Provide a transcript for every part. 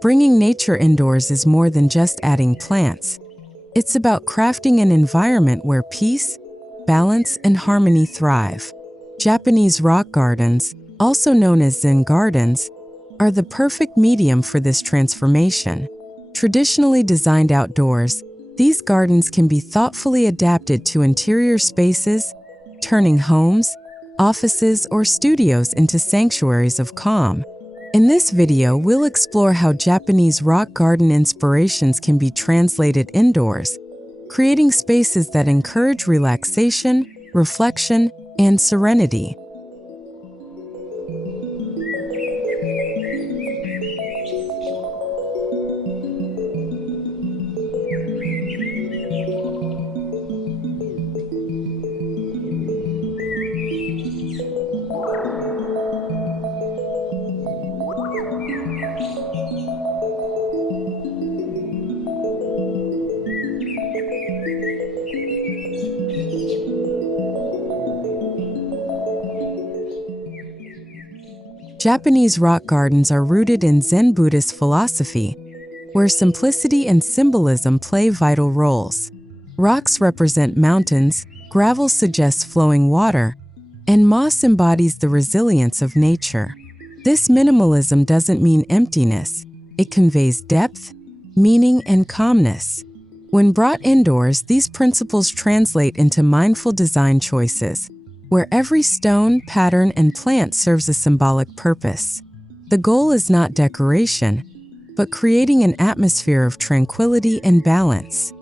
Bringing nature indoors is more than just adding plants. It's about crafting an environment where peace, balance, and harmony thrive. Japanese rock gardens, also known as Zen gardens, are the perfect medium for this transformation. Traditionally designed outdoors, these gardens can be thoughtfully adapted to interior spaces, turning homes, offices, or studios into sanctuaries of calm. In this video, we'll explore how Japanese rock garden inspirations can be translated indoors, creating spaces that encourage relaxation, reflection, and serenity. Japanese rock gardens are rooted in Zen Buddhist philosophy, where simplicity and symbolism play vital roles. Rocks represent mountains, gravel suggests flowing water, and moss embodies the resilience of nature. This minimalism doesn't mean emptiness. It conveys depth, meaning, and calmness. When brought indoors, these principles translate into mindful design choices, where every stone, pattern, and plant serves a symbolic purpose. The goal is not decoration, but creating an atmosphere of tranquility and balance.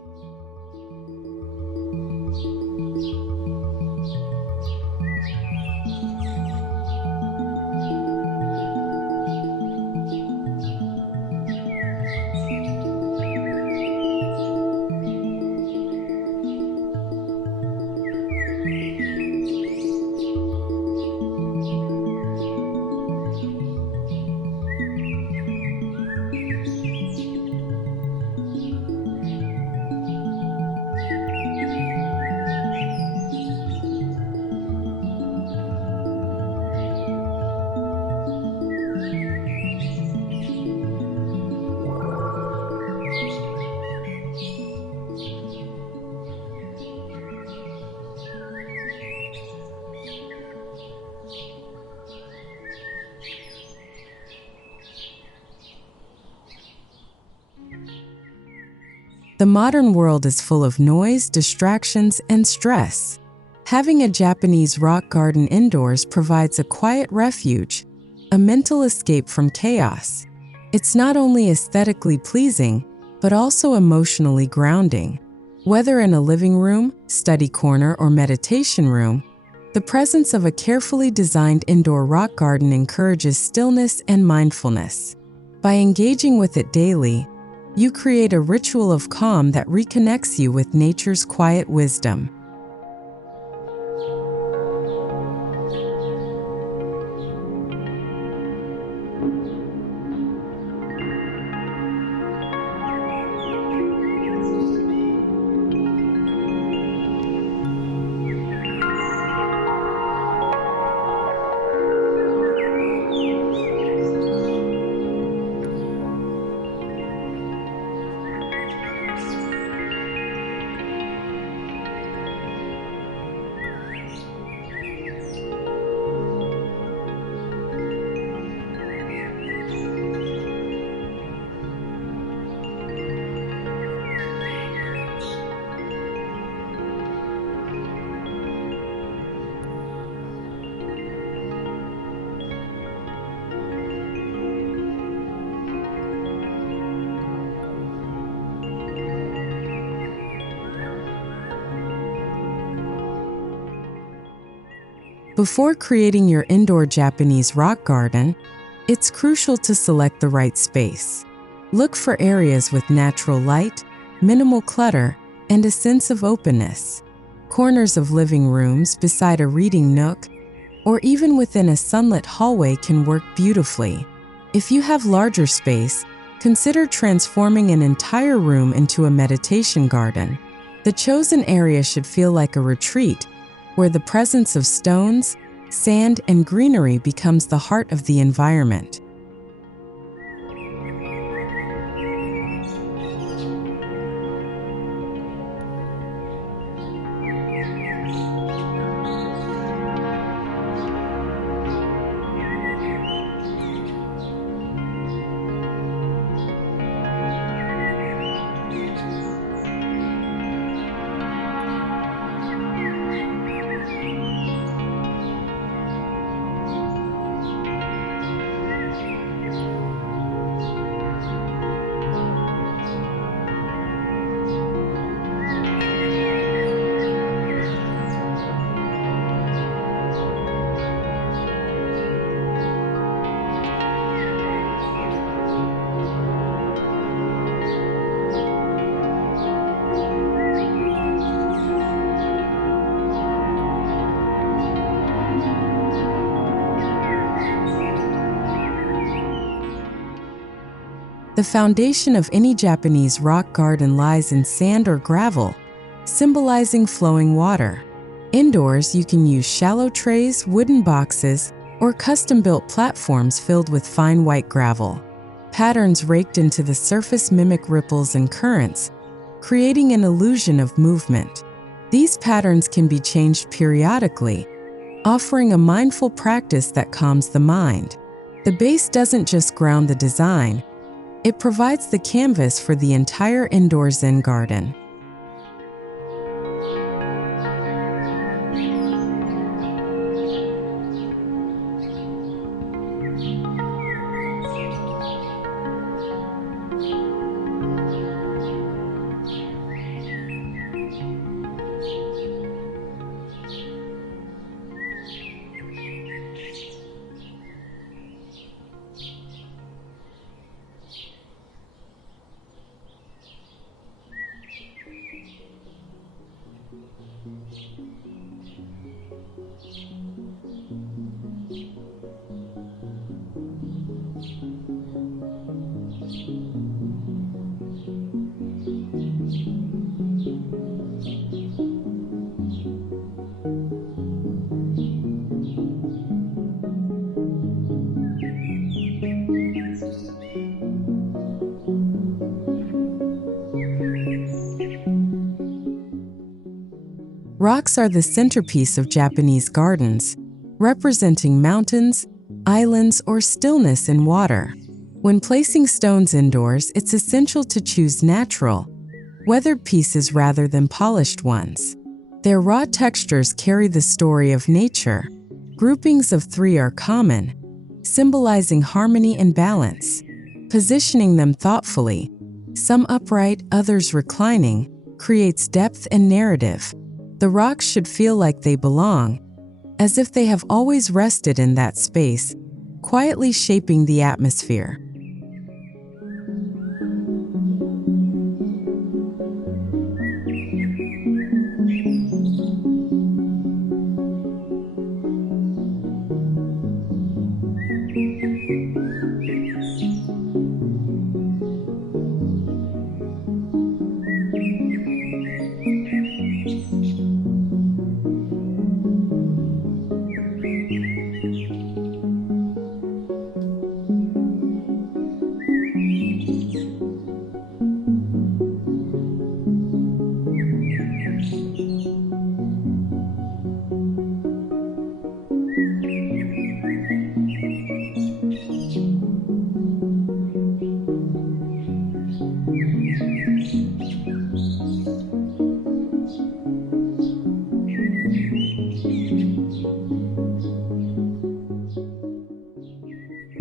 The modern world is full of noise, distractions, and stress. Having a Japanese rock garden indoors provides a quiet refuge, a mental escape from chaos. It's not only aesthetically pleasing, but also emotionally grounding. Whether in a living room, study corner, or meditation room, the presence of a carefully designed indoor rock garden encourages stillness and mindfulness. By engaging with it daily, you create a ritual of calm that reconnects you with nature's quiet wisdom. Before creating your indoor Japanese rock garden, it's crucial to select the right space. Look for areas with natural light, minimal clutter, and a sense of openness. Corners of living rooms, beside a reading nook, or even within a sunlit hallway can work beautifully. If you have larger space, consider transforming an entire room into a meditation garden. The chosen area should feel like a retreat, where the presence of stones, sand, and greenery becomes the heart of the environment. The foundation of any Japanese rock garden lies in sand or gravel, symbolizing flowing water. Indoors, you can use shallow trays, wooden boxes, or custom-built platforms filled with fine white gravel. Patterns raked into the surface mimic ripples and currents, creating an illusion of movement. These patterns can be changed periodically, offering a mindful practice that calms the mind. The base doesn't just ground the design, it provides the canvas for the entire indoor Zen garden. Rocks are the centerpiece of Japanese gardens, representing mountains, islands, or stillness in water. When placing stones indoors, it's essential to choose natural, weathered pieces rather than polished ones. Their raw textures carry the story of nature. Groupings of 3 are common, symbolizing harmony and balance. Positioning them thoughtfully, some upright, others reclining, creates depth and narrative. The rocks should feel like they belong, as if they have always rested in that space, quietly shaping the atmosphere.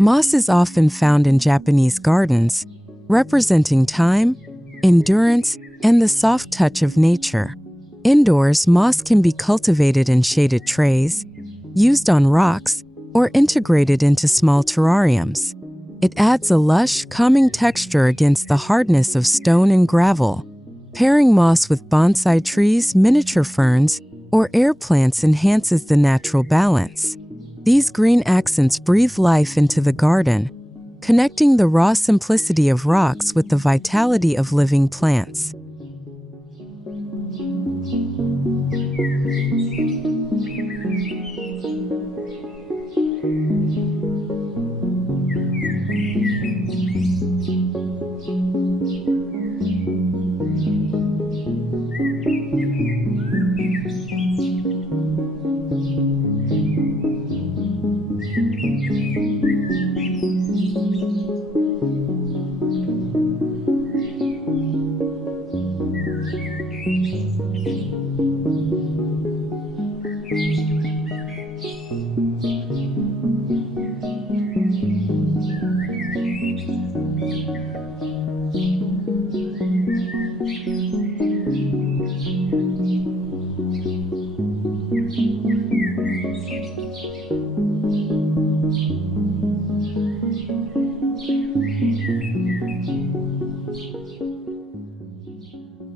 Moss is often found in Japanese gardens, representing time, endurance, and the soft touch of nature. Indoors, moss can be cultivated in shaded trays, used on rocks, or integrated into small terrariums. It adds a lush, calming texture against the hardness of stone and gravel. Pairing moss with bonsai trees, miniature ferns, or air plants enhances the natural balance. These green accents breathe life into the garden, connecting the raw simplicity of rocks with the vitality of living plants.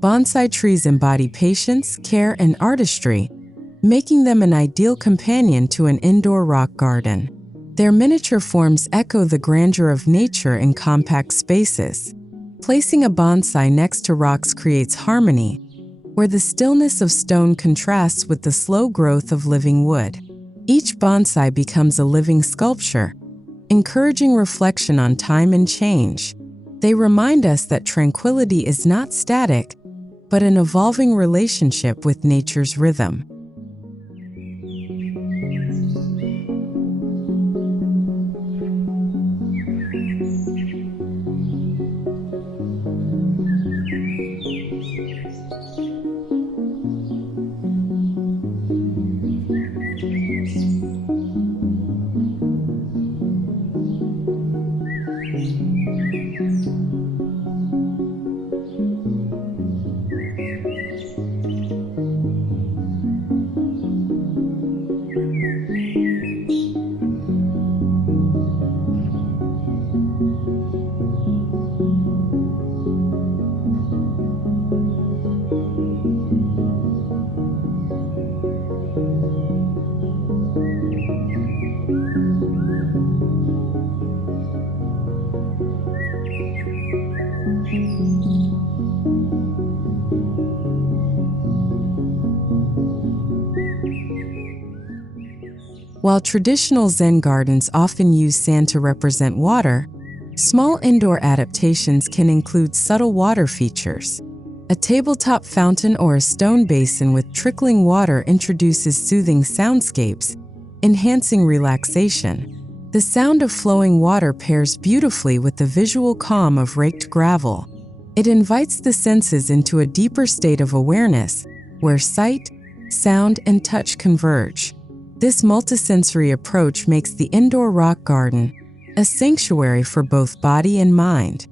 Bonsai trees embody patience, care, and artistry, making them an ideal companion to an indoor rock garden. Their miniature forms echo the grandeur of nature in compact spaces. Placing a bonsai next to rocks creates harmony, where the stillness of stone contrasts with the slow growth of living wood. Each bonsai becomes a living sculpture, encouraging reflection on time and change. They remind us that tranquility is not static, but an evolving relationship with nature's rhythm. While traditional Zen gardens often use sand to represent water, small indoor adaptations can include subtle water features. A tabletop fountain or a stone basin with trickling water introduces soothing soundscapes, enhancing relaxation. The sound of flowing water pairs beautifully with the visual calm of raked gravel. It invites the senses into a deeper state of awareness, where sight, sound, and touch converge. This multisensory approach makes the indoor rock garden a sanctuary for both body and mind.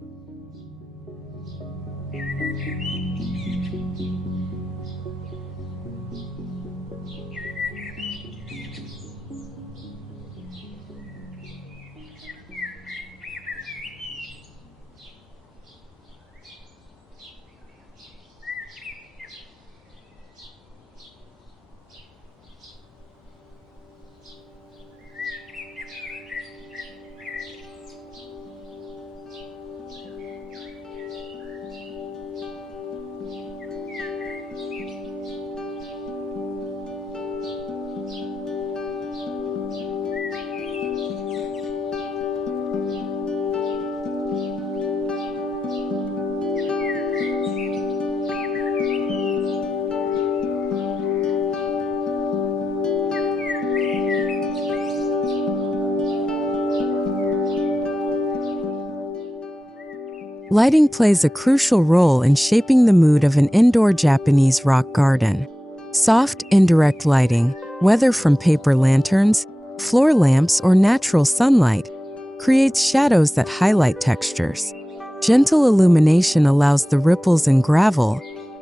Lighting plays a crucial role in shaping the mood of an indoor Japanese rock garden. Soft, indirect lighting, whether from paper lanterns, floor lamps, or natural sunlight, creates shadows that highlight textures. Gentle illumination allows the ripples in gravel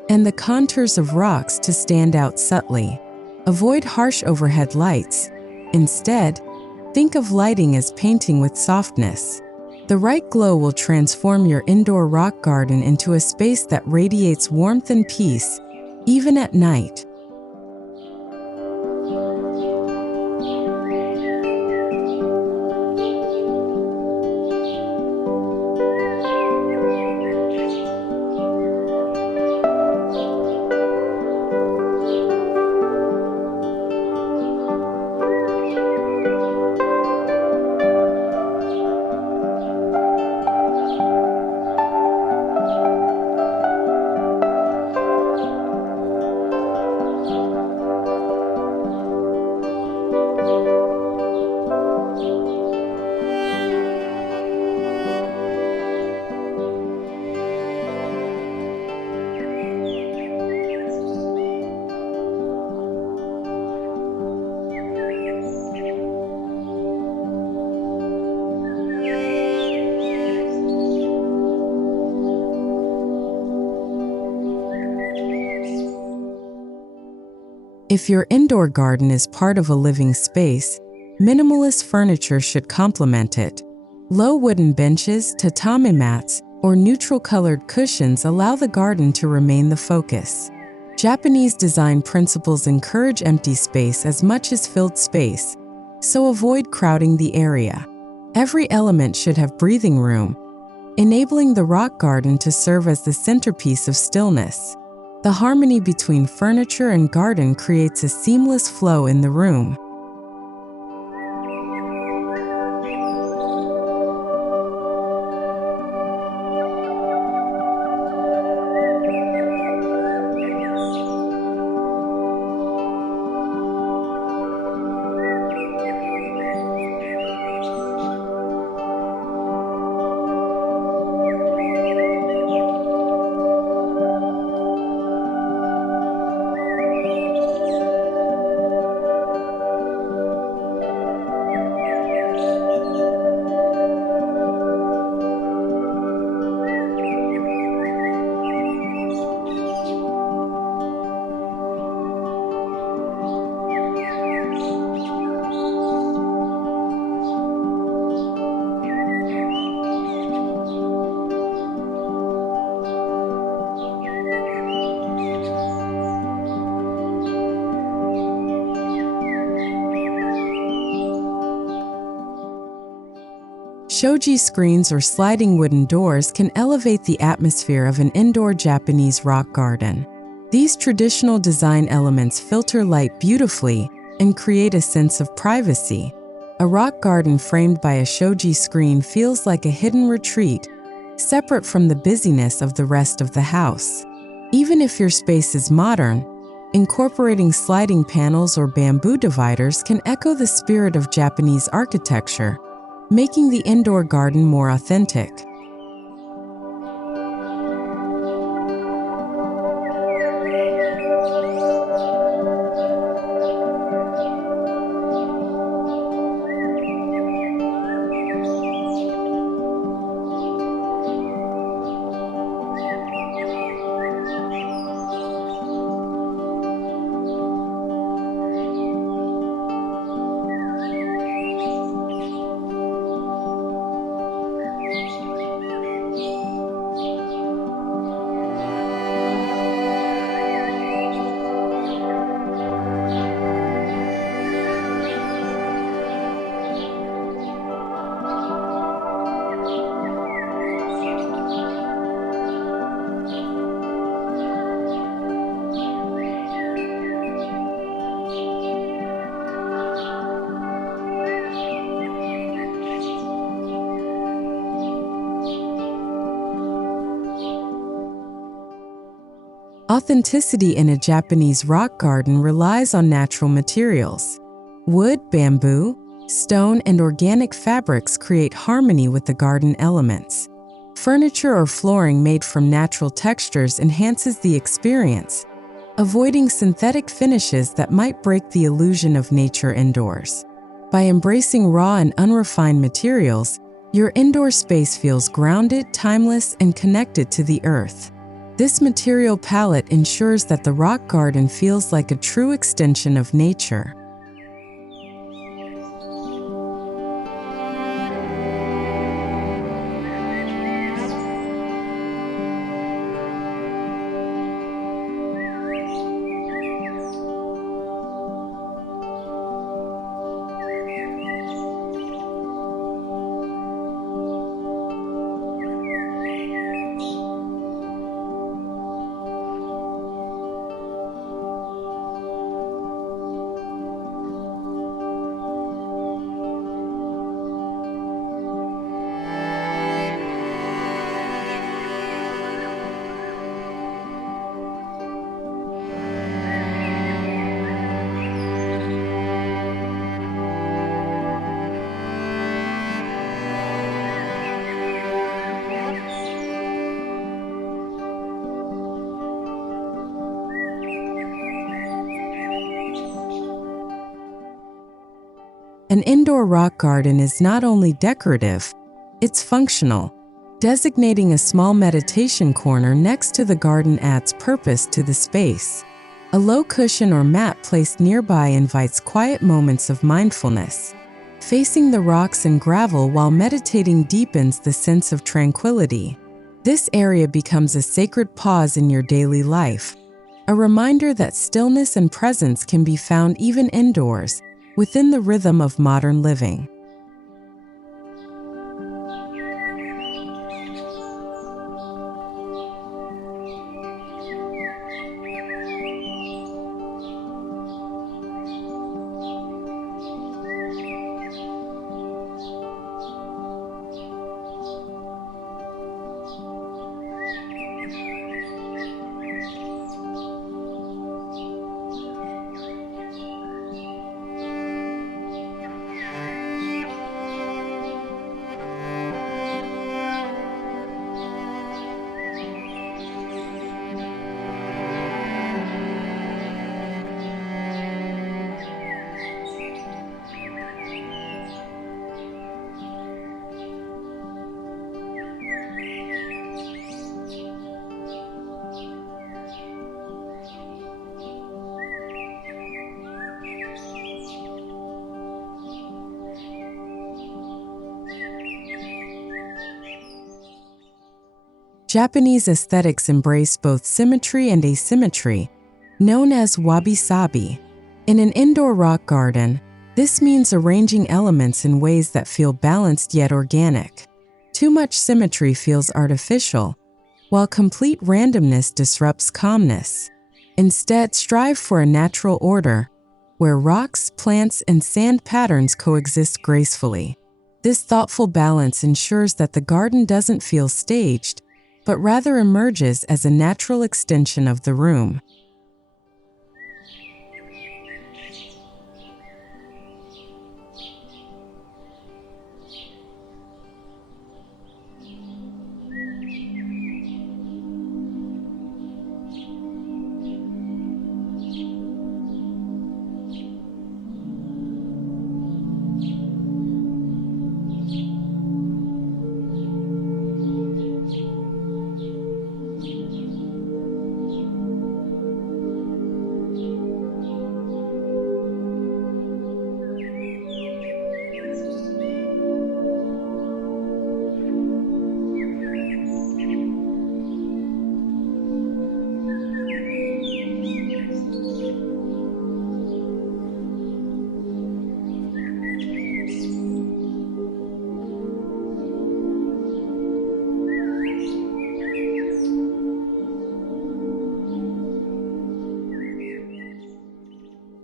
and the contours of rocks to stand out subtly. Avoid harsh overhead lights. Instead, think of lighting as painting with softness. The right glow will transform your indoor rock garden into a space that radiates warmth and peace, even at night. If your indoor garden is part of a living space, minimalist furniture should complement it. Low wooden benches, tatami mats, or neutral-colored cushions allow the garden to remain the focus. Japanese design principles encourage empty space as much as filled space, so avoid crowding the area. Every element should have breathing room, enabling the rock garden to serve as the centerpiece of stillness. The harmony between furniture and garden creates a seamless flow in the room. Shoji screens or sliding wooden doors can elevate the atmosphere of an indoor Japanese rock garden. These traditional design elements filter light beautifully and create a sense of privacy. A rock garden framed by a shoji screen feels like a hidden retreat, separate from the busyness of the rest of the house. Even if your space is modern, incorporating sliding panels or bamboo dividers can echo the spirit of Japanese architecture, making the indoor garden more authentic. Authenticity in a Japanese rock garden relies on natural materials. Wood, bamboo, stone, and organic fabrics create harmony with the garden elements. Furniture or flooring made from natural textures enhances the experience, avoiding synthetic finishes that might break the illusion of nature indoors. By embracing raw and unrefined materials, your indoor space feels grounded, timeless, and connected to the earth. This material palette ensures that the rock garden feels like a true extension of nature. An indoor rock garden is not only decorative, it's functional. Designating a small meditation corner next to the garden adds purpose to the space. A low cushion or mat placed nearby invites quiet moments of mindfulness. Facing the rocks and gravel while meditating deepens the sense of tranquility. This area becomes a sacred pause in your daily life, a reminder that stillness and presence can be found even indoors, within the rhythm of modern living. Japanese aesthetics embrace both symmetry and asymmetry, known as wabi-sabi. In an indoor rock garden, this means arranging elements in ways that feel balanced yet organic. Too much symmetry feels artificial, while complete randomness disrupts calmness. Instead, strive for a natural order, where rocks, plants, and sand patterns coexist gracefully. This thoughtful balance ensures that the garden doesn't feel staged, but rather emerges as a natural extension of the room.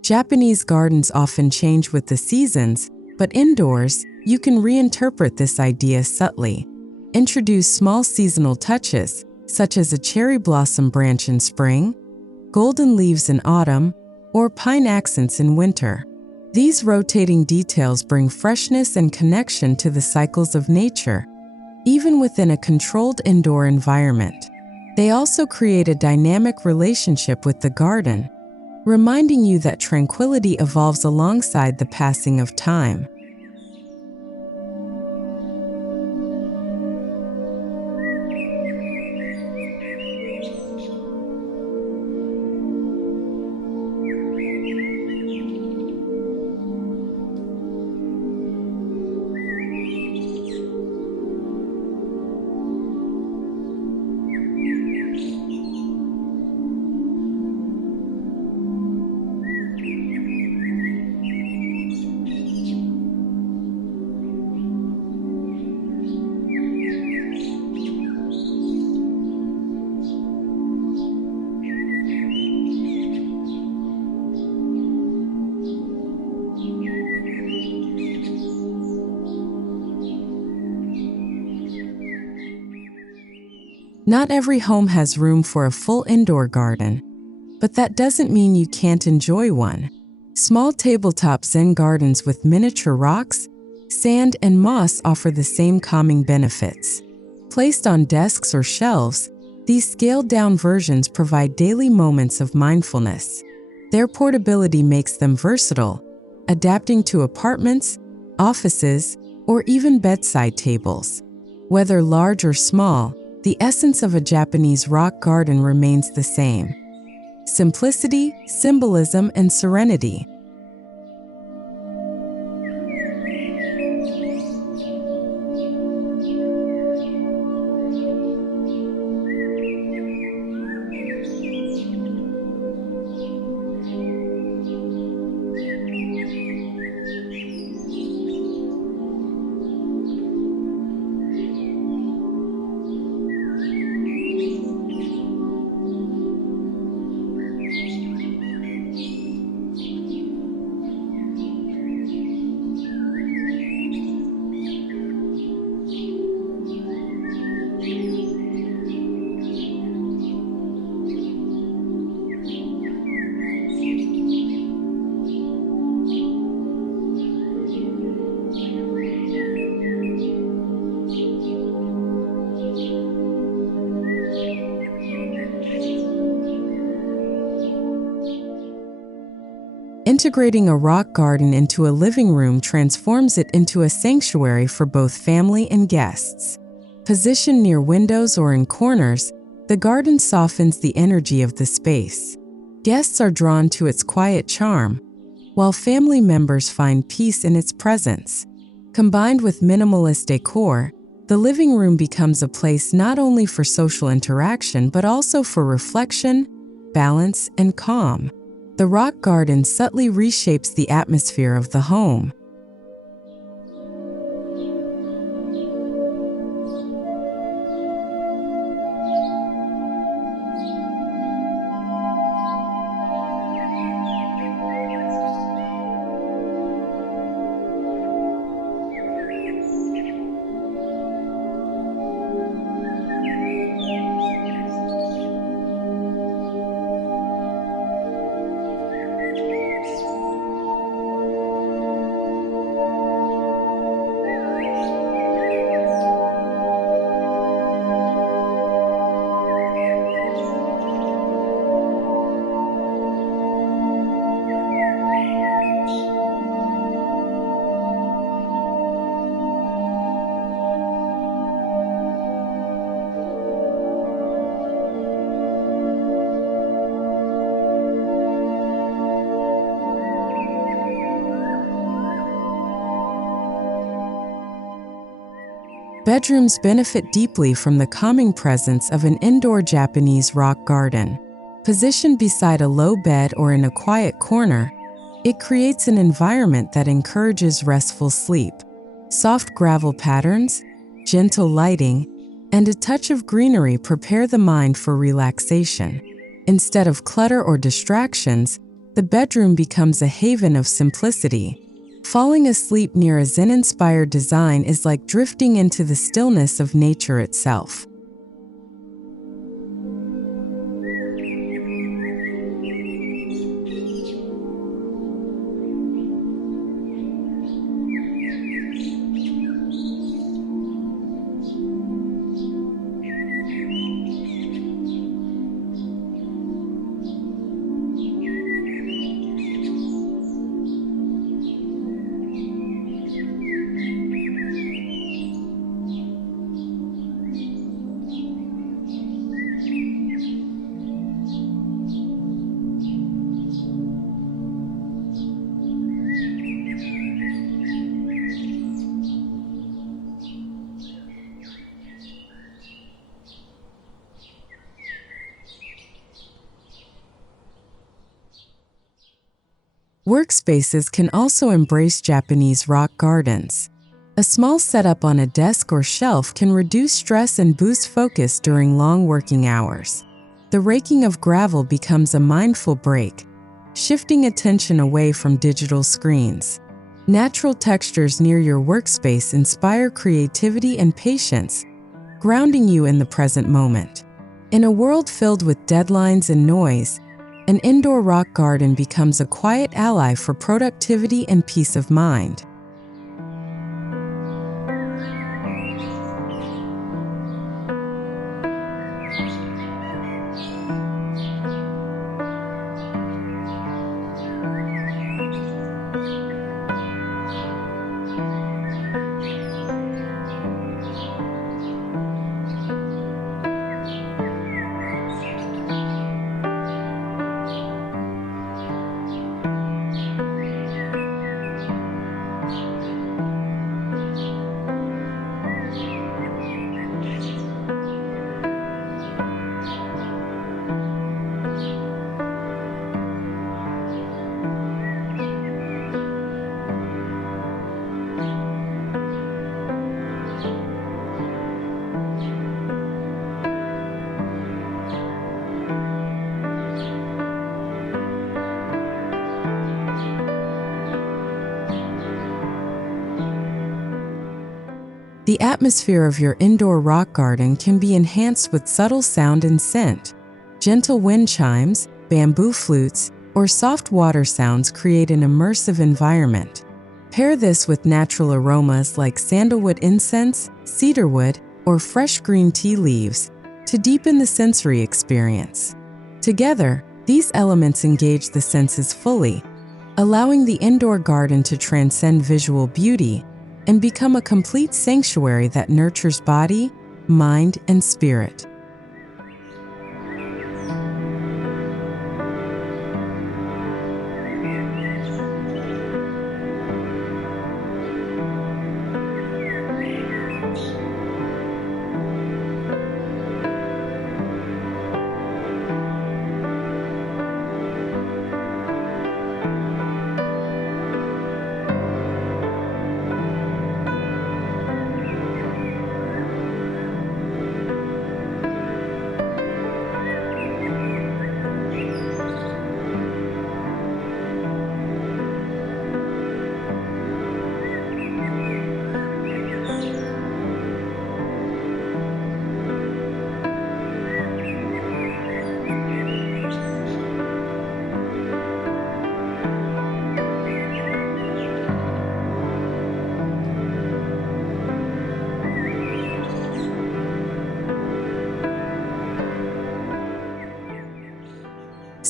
Japanese gardens often change with the seasons, but indoors, you can reinterpret this idea subtly. Introduce small seasonal touches, such as a cherry blossom branch in spring, golden leaves in autumn, or pine accents in winter. These rotating details bring freshness and connection to the cycles of nature, even within a controlled indoor environment. They also create a dynamic relationship with the garden, reminding you that tranquility evolves alongside the passing of time. Not every home has room for a full indoor garden, but that doesn't mean you can't enjoy one. Small tabletop Zen gardens with miniature rocks, sand, and moss offer the same calming benefits. Placed on desks or shelves, these scaled-down versions provide daily moments of mindfulness. Their portability makes them versatile, adapting to apartments, offices, or even bedside tables. Whether large or small, the essence of a Japanese rock garden remains the same: simplicity, symbolism, and serenity. Integrating a rock garden into a living room transforms it into a sanctuary for both family and guests. Positioned near windows or in corners, the garden softens the energy of the space. Guests are drawn to its quiet charm, while family members find peace in its presence. Combined with minimalist decor, the living room becomes a place not only for social interaction but also for reflection, balance, and calm. The rock garden subtly reshapes the atmosphere of the home. Bedrooms benefit deeply from the calming presence of an indoor Japanese rock garden. Positioned beside a low bed or in a quiet corner, it creates an environment that encourages restful sleep. Soft gravel patterns, gentle lighting, and a touch of greenery prepare the mind for relaxation. Instead of clutter or distractions, the bedroom becomes a haven of simplicity. Falling asleep near a Zen-inspired design is like drifting into the stillness of nature itself. Workspaces can also embrace Japanese rock gardens. A small setup on a desk or shelf can reduce stress and boost focus during long working hours. The raking of gravel becomes a mindful break, shifting attention away from digital screens. Natural textures near your workspace inspire creativity and patience, grounding you in the present moment. In a world filled with deadlines and noise, an indoor rock garden becomes a quiet ally for productivity and peace of mind. The atmosphere of your indoor rock garden can be enhanced with subtle sound and scent. Gentle wind chimes, bamboo flutes, or soft water sounds create an immersive environment. Pair this with natural aromas like sandalwood incense, cedarwood, or fresh green tea leaves to deepen the sensory experience. Together, these elements engage the senses fully, allowing the indoor garden to transcend visual beauty and become a complete sanctuary that nurtures body, mind, and spirit.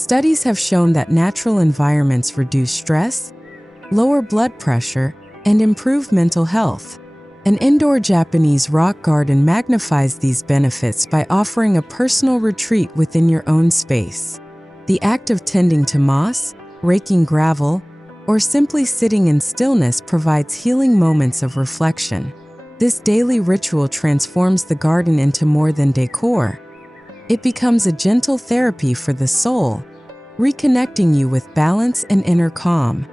Studies have shown that natural environments reduce stress, lower blood pressure, and improve mental health. An indoor Japanese rock garden magnifies these benefits by offering a personal retreat within your own space. The act of tending to moss, raking gravel, or simply sitting in stillness provides healing moments of reflection. This daily ritual transforms the garden into more than decor. It becomes a gentle therapy for the soul, reconnecting you with balance and inner calm.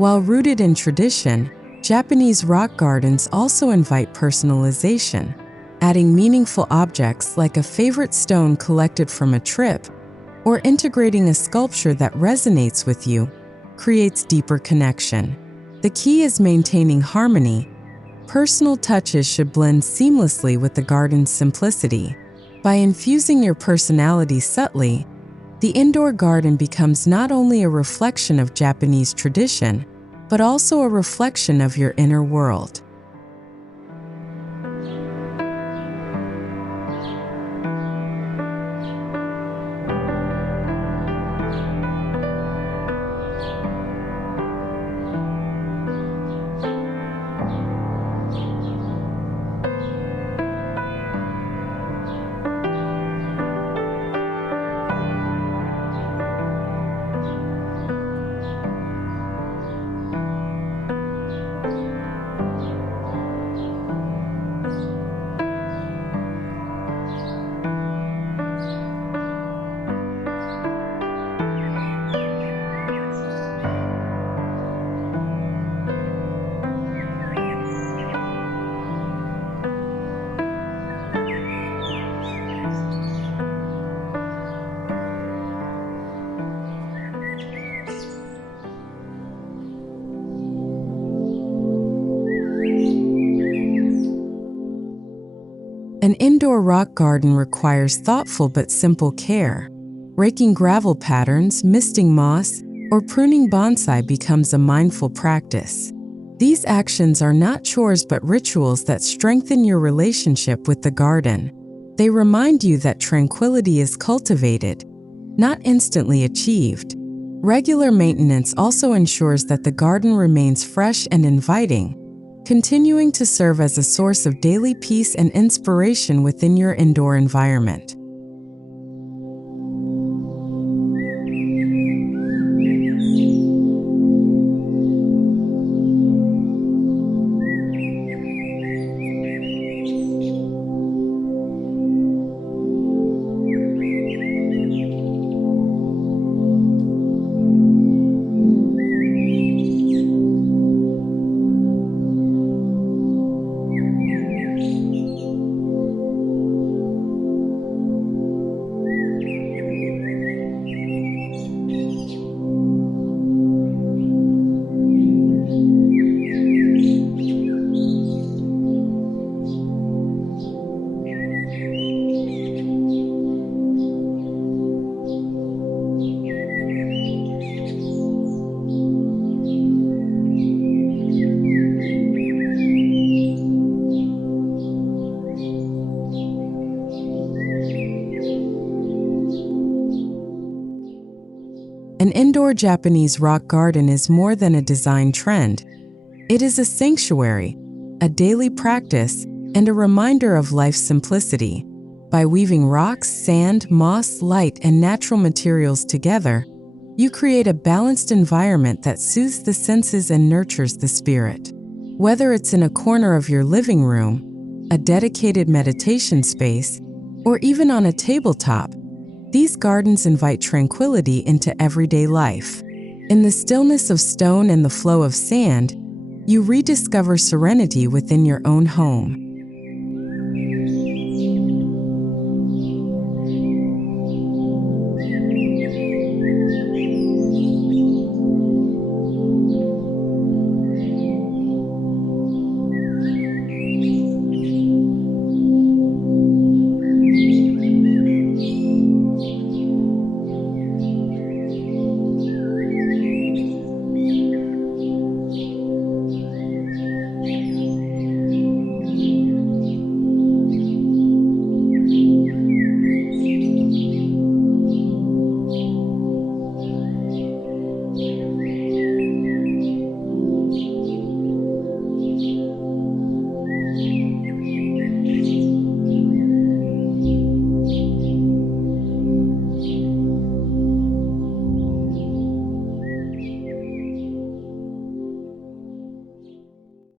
While rooted in tradition, Japanese rock gardens also invite personalization, adding meaningful objects like a favorite stone collected from a trip, or integrating a sculpture that resonates with you, creates deeper connection. The key is maintaining harmony. Personal touches should blend seamlessly with the garden's simplicity. By infusing your personality subtly, the indoor garden becomes not only a reflection of Japanese tradition, but also a reflection of your inner world. An indoor rock garden requires thoughtful but simple care. Raking gravel patterns, misting moss, or pruning bonsai becomes a mindful practice. These actions are not chores but rituals that strengthen your relationship with the garden. They remind you that tranquility is cultivated, not instantly achieved. Regular maintenance also ensures that the garden remains fresh and inviting, continuing to serve as a source of daily peace and inspiration within your indoor environment. An indoor Japanese rock garden is more than a design trend. It is a sanctuary, a daily practice, and a reminder of life's simplicity. By weaving rocks, sand, moss, light, and natural materials together, you create a balanced environment that soothes the senses and nurtures the spirit. Whether it's in a corner of your living room, a dedicated meditation space, or even on a tabletop, these gardens invite tranquility into everyday life. In the stillness of stone and the flow of sand, you rediscover serenity within your own home.